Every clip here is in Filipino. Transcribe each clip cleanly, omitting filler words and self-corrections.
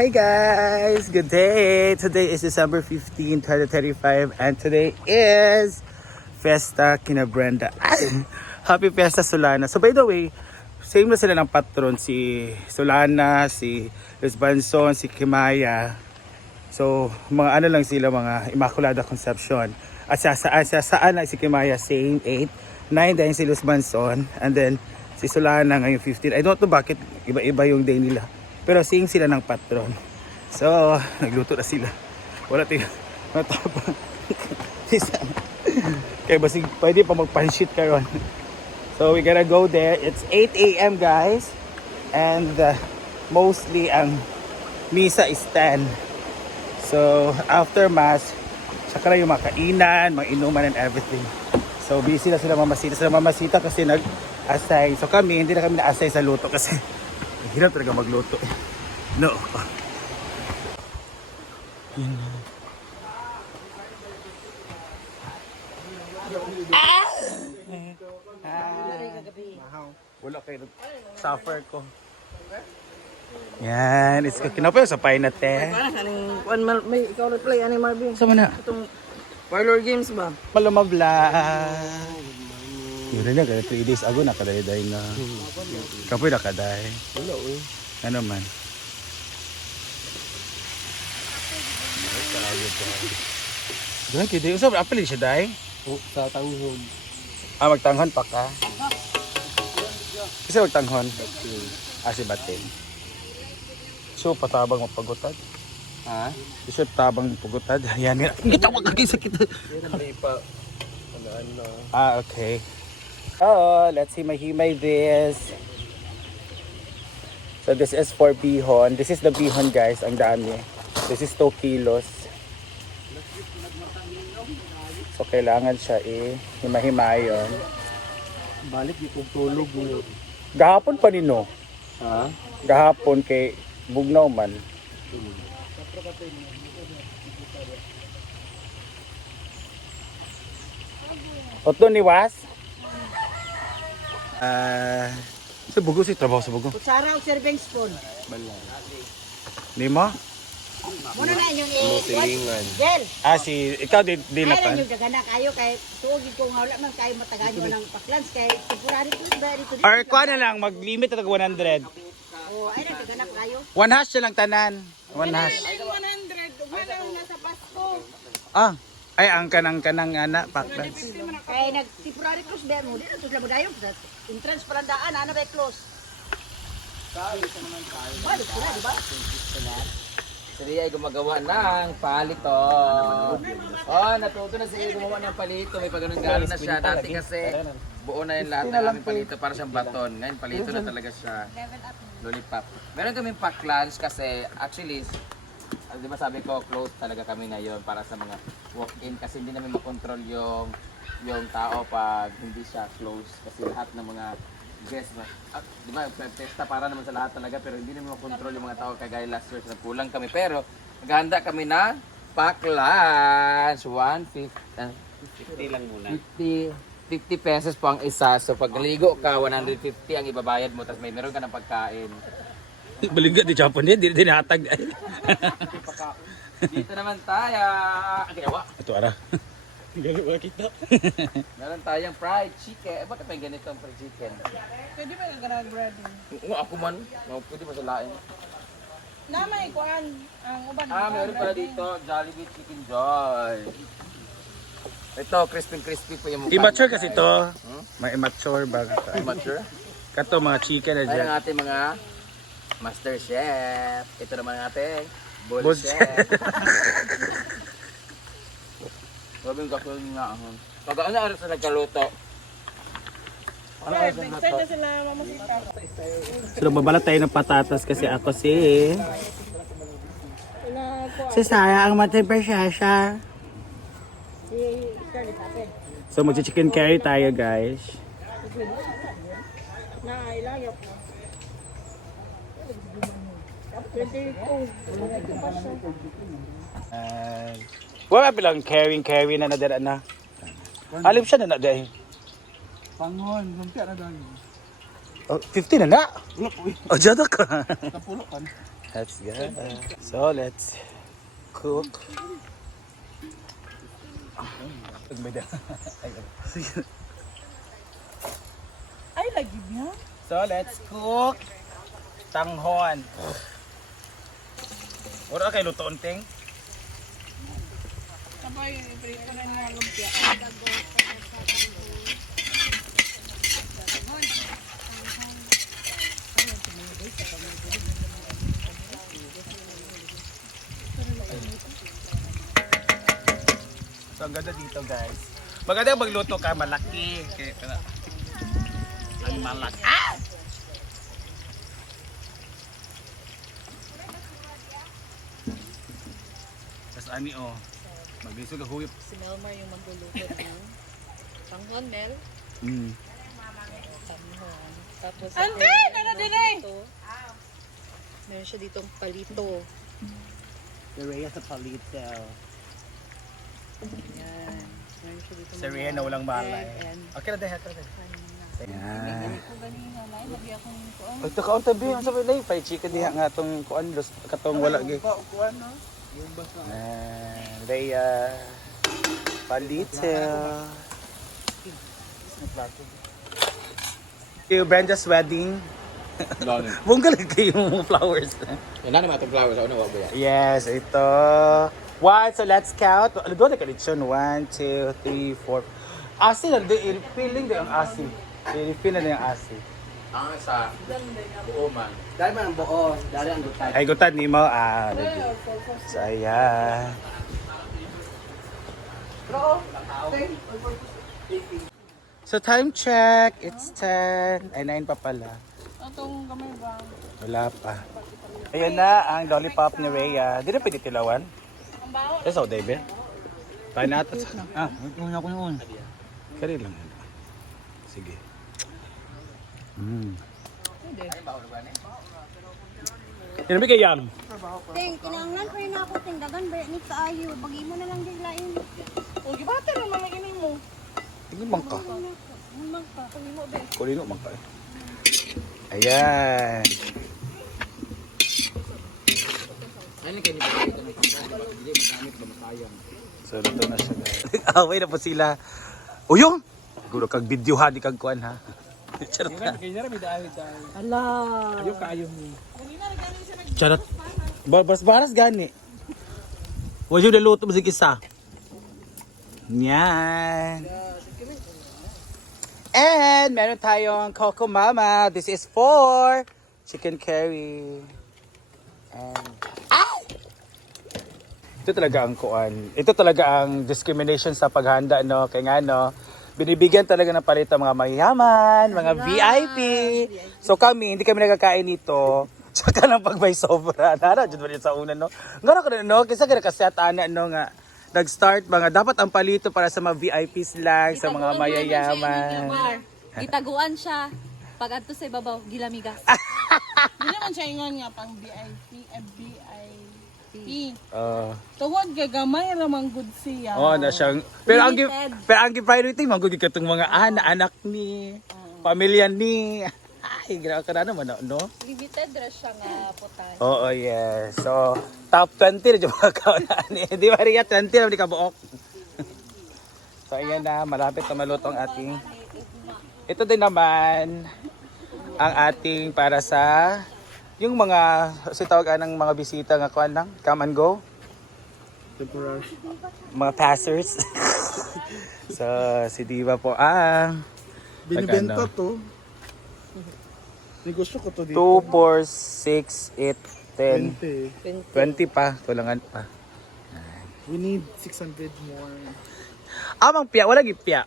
Hi guys! Good day! Today is December 15, 2035 and today is Fiesta kina Brenda. Happy Fiesta Solana. So by the way, same na sila ng patron, si Solana, si Luz Banson, si Kimaya. So mga ano lang sila, mga Immaculada Conception. At saan na si Kimaya, same 8, 9 din si Luz Banson, and then si Solana ngayon 15. I don't know bakit iba-iba yung day nila. Pero sing sila ng patron. So, nagluto na sila. Wala tayo matapang. Kaya basig pwede pa magpanshit karon. So, we gotta go there. It's 8 a.m. guys. And mostly ang misa is 10. So, after mass, saka na yung mga kainan, mga inuman and everything. So, busy na sila mamasita. Sila mamasita kasi nag-assign. So, kami, hindi na kami na-assign sa luto kasi hirap talaga magluto. No. Yun. Wala kayo. Suffer ko. Yan. It's kinapa yung sapay na te. May ikaw na play ani Marvin. Sama na. Itong parlor games ba? Malumabla. Yun na kaya 3 days ago nakadaday na. Kapoy nakaday. Wala Ano man. Doon kaya di usap apel siya dai. sa tanghon. Magtanghon pa ka. Kasi magtanghon. Si Batin. So patabang mapagutad. Ha? So tabang pagutad. Yan nga. Gitawag ka sakit. Hindi pa. Ano. Okay. Oh, let's see mahimay this. So this is for bihon. This is the bihon guys. Ang dami. This is 2 kilos. So kailangan siya himay-himayon. Balik di kong tulog mo. Gahapon pa nino. Ha? Gahapon kay bugnaw man. Otto ni Was? Sa bugo si trabaho sa bugo. Kutsara o serving spoon. Lima? Muna na yung Silingan. Gel. Si ikaw di Ay na lang yung dagana kayo kay tuogid ko nga wala man kayo matagaan mo ng paklans kay temporary to ba dito. Or kuha na lang, mag-limit na 100. Oh, ay lang dagana kayo. 1 hash na lang tanan. 1 hash. 100 wala na sa Pasko. Ay ang kanang ana paklas. Kay nag temporary close ba mo dito sila mo dayon sa entrance pa lang daan ano ba close. Balik sila di ba? Si Ria ay gumagawa ng palito. Natuto na si Ria gumawa ng palito. May pagganong-ganon na siya. Dati kasi buo na yung lahat ng aming palito para siyang baton. Ngayon palito na talaga siya. Lollipop. Meron kaming pack lunch kasi actually, di ba sabi ko close talaga kami ngayon para sa mga walk-in kasi hindi namin makontrol yung tao pag hindi siya close kasi lahat ng mga guest na, di ba, festa para naman sa lahat talaga pero hindi naman makontrol yung mga tao kagaya last year na kulang kami pero naghahanda kami na pack lunch 150 lang muna. 50 pesos po ang isa so pag ligo ka 150 ang ibabayad mo tapos meron ka ng pagkain. Baligya di Japon din, di natag. Dito naman tayo. Ito ara. Galo ba kita? Meron tayong fried chicken. Bakit may ganito ang fried chicken? Pwede ba ganag bread? Ako man. Pwede mo sa lain. Namay kuan ang uban. Meron pala dito. Jollibee Chicken Joy. Ito, crispy po yung mukha. Immature kasi to. May immature ba? Immature? Kato mga chicken na Ayan dyan. ang ating mga Master Chef. Ito naman ang ating Bull Bull Chef. Sabi yung gasolin nga. Pag ano oras na nagkaluto? Ano oras na nagkaluto? So babalat tayo ng patatas kasi ako si Sarah ang matay pa siya. So magchi-chicken curry tayo guys. Wala bilang carry na nadala na. Alim siya na dahil. Pangon, lumpia na dahil. Oh, 50 na na. Wala po eh. Oh, jada ka. Tapulo kan. Let's go. So, let's cook. Ay, lagi niya. So, let's cook tanghon. Wala kay luto unting. Sabay, prito na niya lumpia. So, ang ganda dito, guys. Maganda magluto ka, malaki. Kaya, ang malaki. Ah! Tapos ani, oh. Maglisog ang huyop. Si Melmar yung magluluto ng tanghon, Mel. Mm. Tanghon. Tapos ito, meron siya ditong palito. The Rhea sa palito. Yan. Meron siya ditong Sa Rhea na walang malay. and Okay na dahil, okay na dahil. Yan. ko ganina, nay, lagi akong kuan. Ito kaon tabi ang sabi lay fried chicken diha nga atong kuan los katong wala gi. Kuan no? Rhea palito. Yung Brenda's wedding. Dami. Bunggal kayo yung flowers. Yan na naman itong flowers. Ako na wag ba yan? Yes, ito. One, so let's count. Ano doon na kalitsyon? 1, 2, 3, 4. Asi na, feeling din ang asi. I-feel na din ang asi. Ang sa buo man. Dahil man ang buo, dahil ang gutay. Ay, gutan ni mo. Ready. So, ayan. So, time check. It's 10. Ay, 9 pa pala. Atong gamay ba? Wala pa. Ayan na ang lollipop ni Rhea. Di na pwede tilawan? Ang baho. That's all, David. Tayo natin. Ah, Yung ako noon. kari lang. Sige. Mm. Yan kay Yam. Ting, kinanglan pa rin ako, ting, dagan ba ni kaayo, bagi mo na lang din lain. O, gibata naman ang inay mo. Tingin man ka. Unang ka, kami mo, be. Kulino man ka. Ayan. Ano kayo ni Pagkita ng pagkakas? Hindi magamit ba masayang? So, luto na siya. Away na po sila. Uyong! Guro kag video ha, di kag kuan ha. Charot na. Kaya may dahil. Ala. Ayaw kaayo ni. Charot. Baras gani. Huwag yung naluto mo isa. Yan. And meron tayong Coco Mama. This is for chicken curry. And ito talaga ang kuan. Ito talaga ang discrimination sa paghanda, no? Kaya nga, no? Binibigyan talaga ng palito mga mayaman, mga VIP. So kami, hindi kami nagkakain nito. Tsaka lang pag may sobra. Nara, dyan ba sa una, no? Ngara ko na, no? Kasi kasyat, no, nga. Nag-start mga, dapat ang palito para sa mga VIPs lang, sa mga mayayaman. Itaguan siya. Pag adto sa ibabaw, gilamigas. Hindi naman siya ingon nga pang VIP, VIP. Tuwag gagamay ramang good siya. Oh, na siyang pero ang priority man gud katong mga anak ni pamilya ni ay grabe ka na naman no. Limited ra siya nga putan. Oo, yes. So top 20 na yung mga kaunaan ni di ba riya 20 na di ka buok. So ayan na, malapit na maluto ang ating ito din naman ang ating para sa yung mga tawag ng mga bisita nga kuan lang, come and go. Temporary. Mga passers. So, si Diva po ang Binibenta to. Negosyo ko to dito. 2, 4, 6, 8, 10, 20 pa. Tulangan pa. We need 600 more. Amang piya, wala gipya.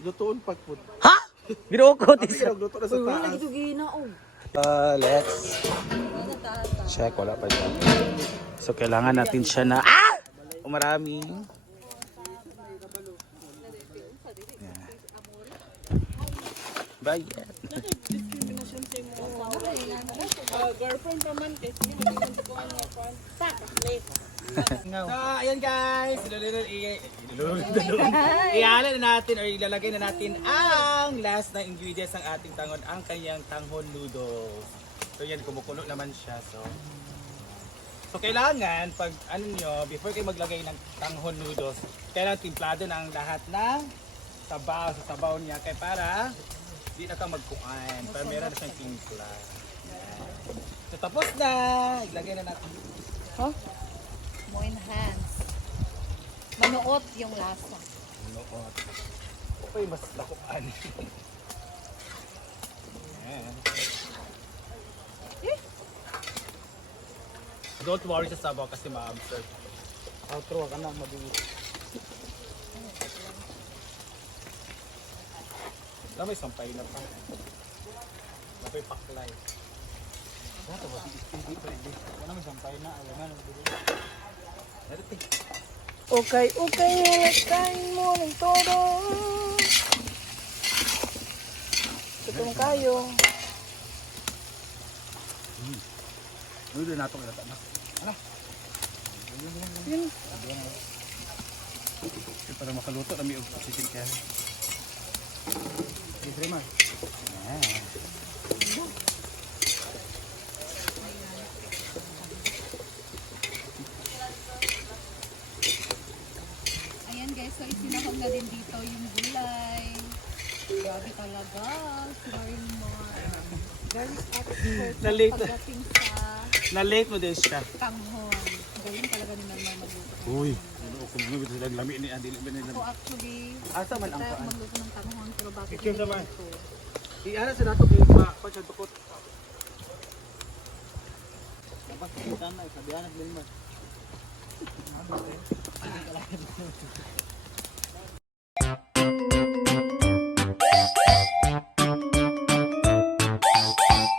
Lutoon pagpud. Ha? Binuoko Pero luto na sa taas. Let's check. Wala pa dyan. So, kailangan natin siya na... Marami. Bayad. Girlfriend pa man kasi hindi naman ko ang kwan. So, ayan guys. Ihalan na natin or ilalagay na natin ang last na ingredients ng ating tangon, ang kanyang tanghon noodles. So yan, kumukulo naman siya. So, So kailangan pag ano nyo, before kayo maglagay ng tanghon noodles, kailangan timplado ng lahat ng sabaw sa sabaw niya kaya para di na ka magkuhan, para meron na siyang timpla. Yan. So tapos na, ilagay na natin. Mo enhance. Manuot yung lasa. Noot. Okay, mas lakuan. Yan. Don't worry sa sabaw kasi ma-absorb. Outro ka na, mabilis. May sampay na pa. May paklay. Dato ba? Hindi pwede. Wala may sampay na. Wala na. Dati. Okay, halakain mo ng todo. Tutong kayo. Ulo na itong ilata na. Ano? Para makaluto na may oxygen kaya. Okay, try mo. Ayan guys, so isinahog na din dito yung gulay. Grabe talaga. Si Marimar. Very expert Na-late. pagdating sa Na-late mo din siya. tanghon. Galing talaga ni Marimar magluto. Uy, ano ko mga bito silang lami ni Adil. Ako actually, Asa man ang tayo paan? magluto ng tanghon pero bakit Ikim hindi naman. ganito? Ano sa dato kayo pa? Pa siya tukot. Dapat kita na, sabihan na bilma.